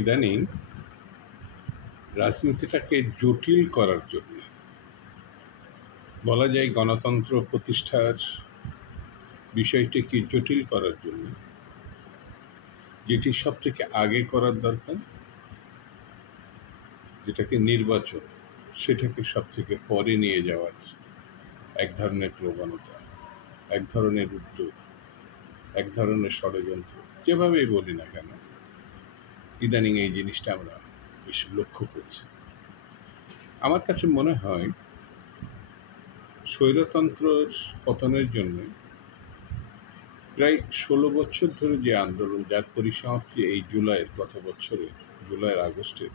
ইদানিং রাজনীতিটাকে জটিল করার জন্য, বলা যায় গণতন্ত্র প্রতিষ্ঠার বিষয়টিকে জটিল করার জন্য, যেটি সবথেকে আগে করার দরকার, যেটাকে নির্বাচন, সেটাকে সবথেকে পরে নিয়ে যাওয়ার এক ধরনের প্রবণতা, এক ধরনের উদ্যোগ, এক ধরনের ষড়যন্ত্র, যেভাবেই বলি না কেন, ইদানিং এই জিনিসটা আমরা বেশি লক্ষ্য করছি। আমার কাছে মনে হয় স্বৈরতন্ত্রের পতনের জন্য প্রায় 16 বছর ধরে যে আন্দোলন, যার পরিসমাপ্তি এই জুলাইয়ের, গত বছরে জুলাইয়ের আগস্টে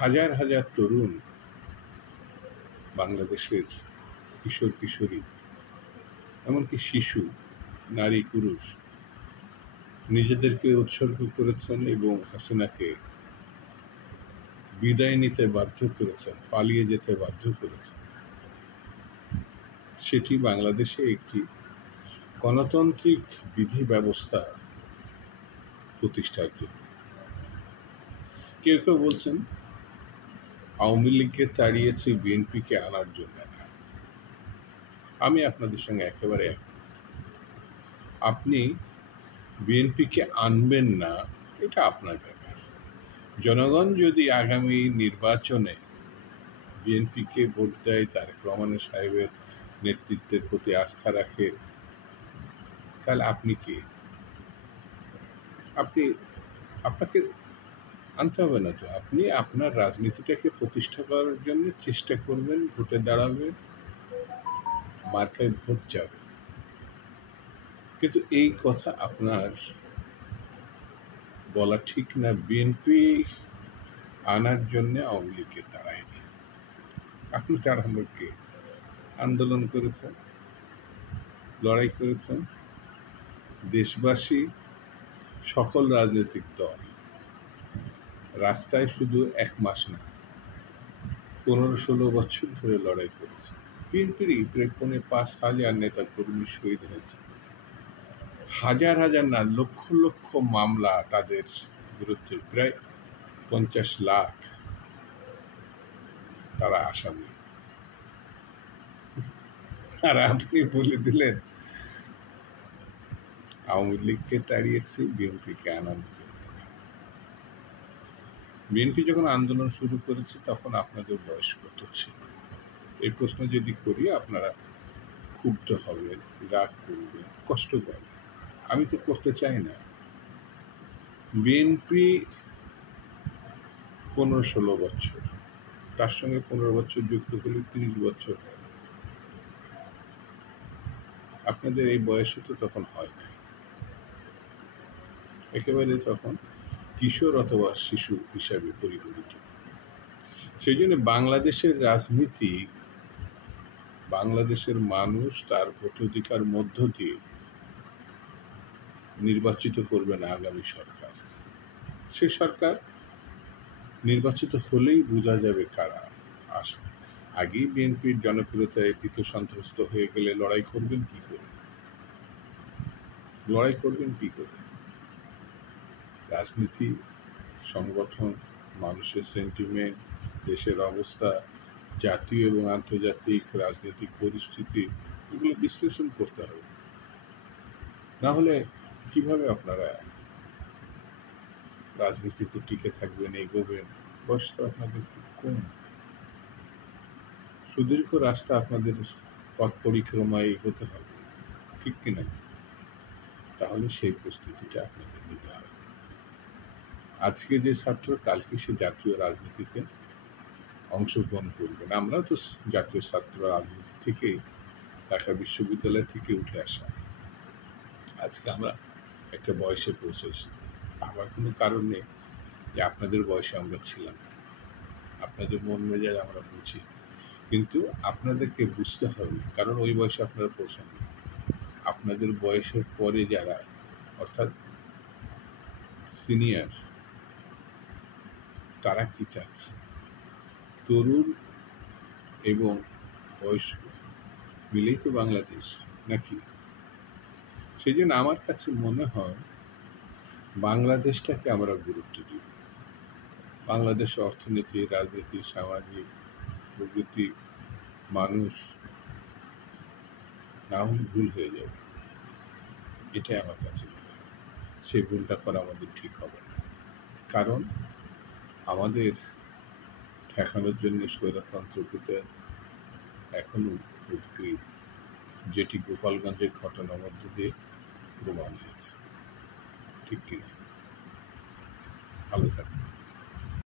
হাজার হাজার তরুণ বাংলাদেশের কিশোর কিশোরী, এমনকি শিশু, নারী, পুরুষ নিজেদেরকে উৎসর্গ করেছেন এবং হাসিনাকে বিদায় নিতে বাধ্য করেছেন, পালিয়ে যেতে বাধ্য করেছেন। সেটি বাংলাদেশে একটি গণতান্ত্রিক বিধি ব্যবস্থা প্রতিষ্ঠার জন্য। কেউ কেউ বলছেন আওয়ামী লীগকে তাড়িয়েছে বিএনপিকে আনার জন্য না। আমি আপনাদের সঙ্গে একেবারে একমত। আপনি বিএনপিকে আনবেন না, এটা আপনার ব্যাপার। জনগণ যদি আগামী নির্বাচনে বিএনপিকে ভোট দেয়, তারেক রহমান সাহেবের নেতৃত্বের প্রতি আস্থা রাখে, তাহলে আপনি কি? আপনাকে আনতে হবে না তো। আপনি আপনার রাজনীতিটাকে প্রতিষ্ঠা করার জন্য চেষ্টা করবেন, ভোটে দাঁড়াবেন, মার্কায় ভোট যাবে। কিন্তু এই কথা আপনার বলা ঠিক না। বিএনপি আনার জন্য আওয়ামী লীগকে দাঁড়ায়নি। আপনি দাঁড়ানোর কে? আন্দোলন করেছেন, লড়াই করেছেন, দেশবাসী, সকল রাজনৈতিক দল রাস্তায় শুধু 1 মাস না, 15-16 বছর ধরে লড়াই করেছে। বিএনপির প্রায় 5,000 নেতা কর্মী শহীদ হয়েছে, হাজার হাজার না, লক্ষ লক্ষ মামলা তাদের বিরুদ্ধে, প্রায় 50 লাখ তারা আসামি। আর আপনি বলে দিলেন আওয়ামী লীগকে তাড়িয়েছে বিএনপিকে আনানোর জন্য। বিএনপি যখন আন্দোলন শুরু করেছে তখন আপনাদের বয়স কত ছিল? এই প্রশ্ন যদি করি আপনারা ক্ষুব্ধ হবেন, রাগ করবেন, কষ্ট পাবেন। আমি তো করতে চাই না। বিএনপি 15-16 বছর, তার সঙ্গে 15 বছর যুক্ত করলে 30 বছর হয়। আপনাদের এই বয়সে তো তখন হয় না, একেবারে তখন কিশোর অথবা শিশু হিসাবে পরিগণিত। সেই জন্য বাংলাদেশের রাজনীতি, বাংলাদেশের মানুষ তার ভোটাধিকার মধ্য দিয়ে নির্বাচিত করবে না আগামী সরকার। সে সরকার নির্বাচিত হলেই বোঝা যাবে কারা আসবে। আগেই বিএনপির জনপ্রিয়তায় ভীত সন্ত্রস্ত হয়ে গেলে লড়াই করবেন কি করে? রাজনীতি, সংগঠন, মানুষের সেন্টিমেন্ট, দেশের অবস্থা, জাতীয় এবং আন্তর্জাতিক রাজনৈতিক পরিস্থিতি, এগুলো বিশ্লেষণ করতে হবে। না হলে কিভাবে আপনারা রাজনীতিতে টিকে থাকবেন, এগোবেন? বয়স তো আপনাদের খুব কম। সুদীর্ঘ রাস্তা আপনাদের পথ পরিক্রমায় এগোতে হবে, ঠিক কিনা? তাহলে সেই প্রস্তুতিটা আপনাদের নিতে হবে। আজকে যে ছাত্র, কালকে সে জাতীয় রাজনীতিতে অংশগ্রহণ করবেন। আমরা তো জাতীয় ছাত্র রাজনীতি থেকে, ঢাকা বিশ্ববিদ্যালয় থেকে উঠে আসা। আজকে আমরা একটা বয়সে পৌঁছেছি। আমার কোনো কারণ নেই যে আপনাদের বয়সে আমরা ছিলাম না। আপনাদের মন মেজাজ আমরা বুঝি, কিন্তু আপনাদেরকে বুঝতে হবে, কারণ ওই বয়সে আপনারা পৌঁছাননি। আপনাদের বয়সের পরে যারা, অর্থাৎ সিনিয়র, তারা কি চাচ্ছে? তরুণ এবং বয়স্ক মিলেই তো বাংলাদেশ, নাকি? সেই জন্য আমার কাছে মনে হয় বাংলাদেশটাকে আমরা গুরুত্ব দিব। বাংলাদেশের অর্থনীতি, রাজনীতি, সামাজিক প্রগতি, মানুষ না হলে ভুল হয়ে যাবে। এটাই আমার কাছে মনে হয়। সেই ভুলটা করা আমাদের ঠিক হবে না। কারণ আমাদের ঠেকানোর জন্য স্বৈরতন্ত্রকে এখনো উদ্গ্রীব, যেটি গোপালগঞ্জের ঘটনার মধ্য দিয়ে প্রমাণ হয়েছে। ঠিক কিনা? ভালো থাকবেন।